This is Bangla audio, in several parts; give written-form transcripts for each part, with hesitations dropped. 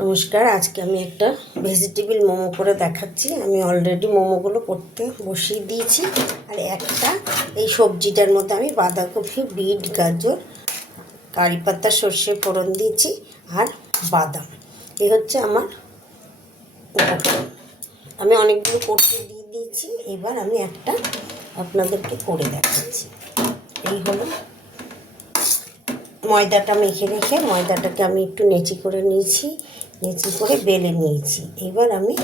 নমস্কার, আজকে আমি একটা ভেজিটেবল মোমো করে দেখাচ্ছি। আমি অলরেডি মোমোগুলো করতে বসিয়ে দিয়েছি। আর একটা এই সবজিটার মধ্যে আমি বাঁধাকপি, বিট, গাজর, কারি পাতা, সর্ষে ফোড়ন দিয়েছি আর বাদাম। এই হচ্ছে আমার উপকরণ। আমি অনেকগুলো করতে দিয়ে দিয়েছি। এবার আমি একটা আপনাদেরকে করে দেখাচ্ছি। এই হলো ময়দাটা মেখে রেখে ময়দাটাকে আমি একটু নেচি করে নিয়েছি, নেচি করে বেলে নিয়েছি। এবার আমি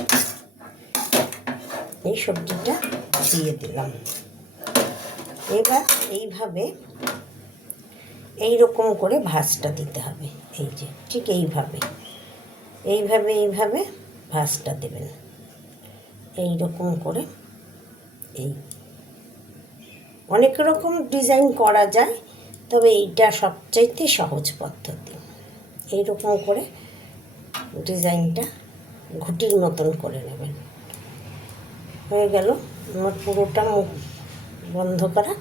এই সবজিটা দিয়ে দিলাম। এবার এইভাবে এইরকম করে ভাঁজটা দিতে হবে। এই যে ঠিক এইভাবে এইভাবে এইভাবে ভাঁজটা দেবেন। এইরকম করে এই অনেক রকম ডিজাইন করা যায়, তবে এইটা সবচাইতে সহজ পদ্ধতি। এইরকম করে ডিজাইনটা ঘুটির মতন করে নেবেন। হয়ে গেল আমার পুরোটা মুখ বন্ধ করা।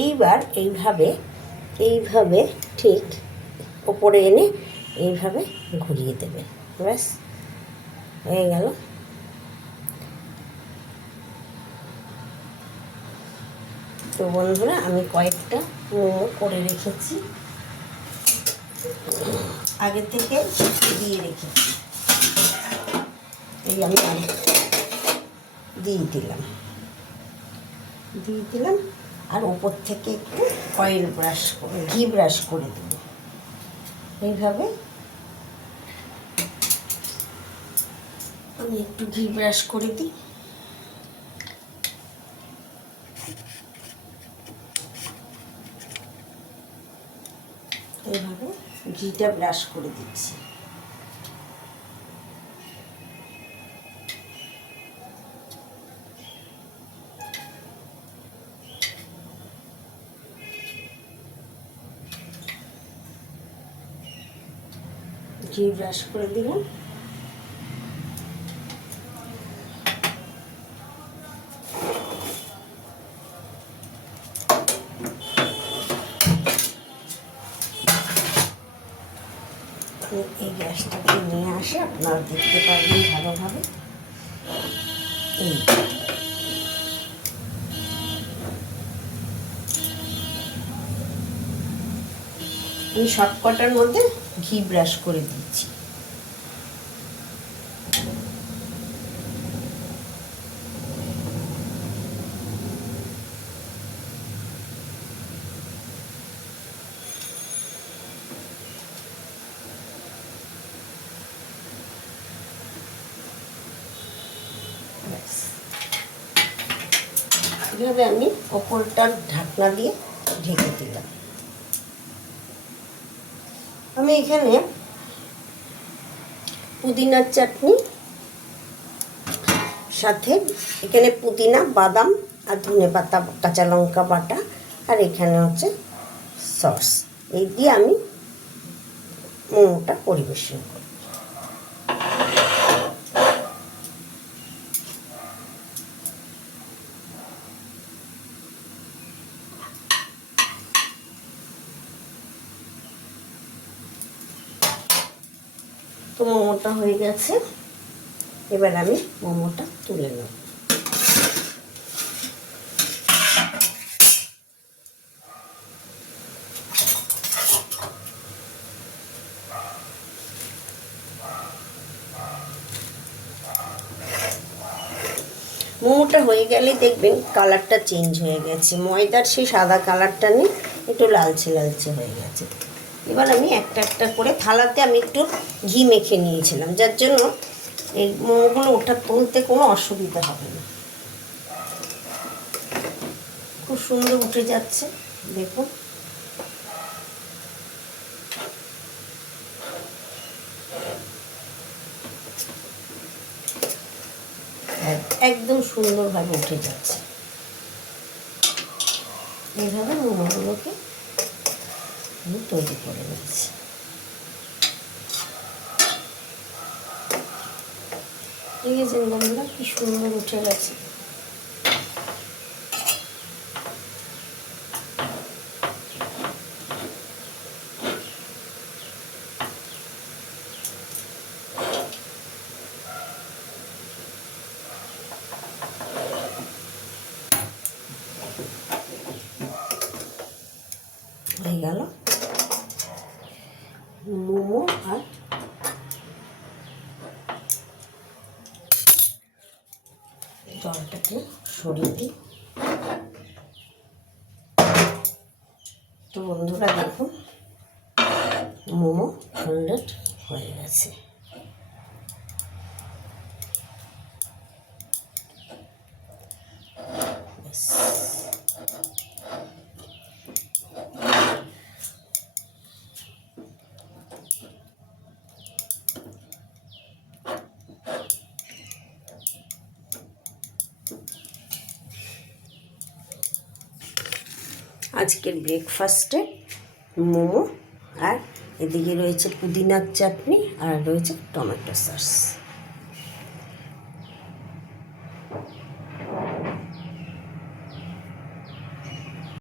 এইবার এইভাবে এইভাবে ঠিক ওপরে এনে এইভাবে ঘুরিয়ে দেবে। ব্যাস হয়ে গেল। তো বন্ধুরা, আমি কয়েকটা মোমো করে রেখেছি, আগে থেকে দিয়ে রেখেছি। এই আমি দিয়ে দিলাম আর ওপর থেকে একটু অয়েল ব্রাশ করে ঘি ব্রাশ করে দেব। এইভাবে আমি একটু ঘি ব্রাশ করে দিই। এইভাবে ঘিটা ব্রাশ করে দিচ্ছি। ঘি ব্রাশ করে দিলাম। এই গ্যাসটাকে নিয়ে আসে আপনারা দেখতে পারবেন ভালোভাবে। এই আমি সবকটার মধ্যে ঘি ব্রাশ করে দিচ্ছি। এভাবে আমি ওপরটার ঢাকনা দিয়ে ঢেকে দিলাম। আমি এখানে পুদিনার চাটনি সাথে এখানে পুদিনা, বাদাম আর ধনেপাতা, কাঁচা লঙ্কা বাটা, আর এখানে হচ্ছে সস, এই দিয়ে আমি মোমোটা পরিবেশন করি। তো মোমোটা হয়ে গেছে। এবার আমি মোমোটা তুলে নেব। মোমোটা হয়ে গেলে দেখবেন কালারটা চেঞ্জ হয়ে গেছে। ময়দার সেই সাদা কালারটা নেই, একটু লালচে লালচে হয়ে গেছে। এবার আমি একটা একটা করে থালাতে আমি একটু ঘি মেখে নিয়েছিলাম, যার জন্য এই মোমোগুলো তুলতে কোনো অসুবিধা হবে না। খুব সুন্দর উঠে যাচ্ছে, দেখুন। একদম সুন্দরভাবে উঠে যাচ্ছে। এইভাবে মোমোগুলোকে আমি তৈরি করে নিচ্ছি। দেখেছেন বন্ধুরা, কি সুন্দর উঠে গেছে। গেল মোমো আর জলটাকে সরিয়ে দিই। তো বন্ধুরা দেখুন মোমো অলরেড হয়ে গেছে। আজকের ব্রেকফাস্টে মোমো আর এদিকে রয়েছে পুদিনার চাটনি আর রয়েছে টমেটো সস।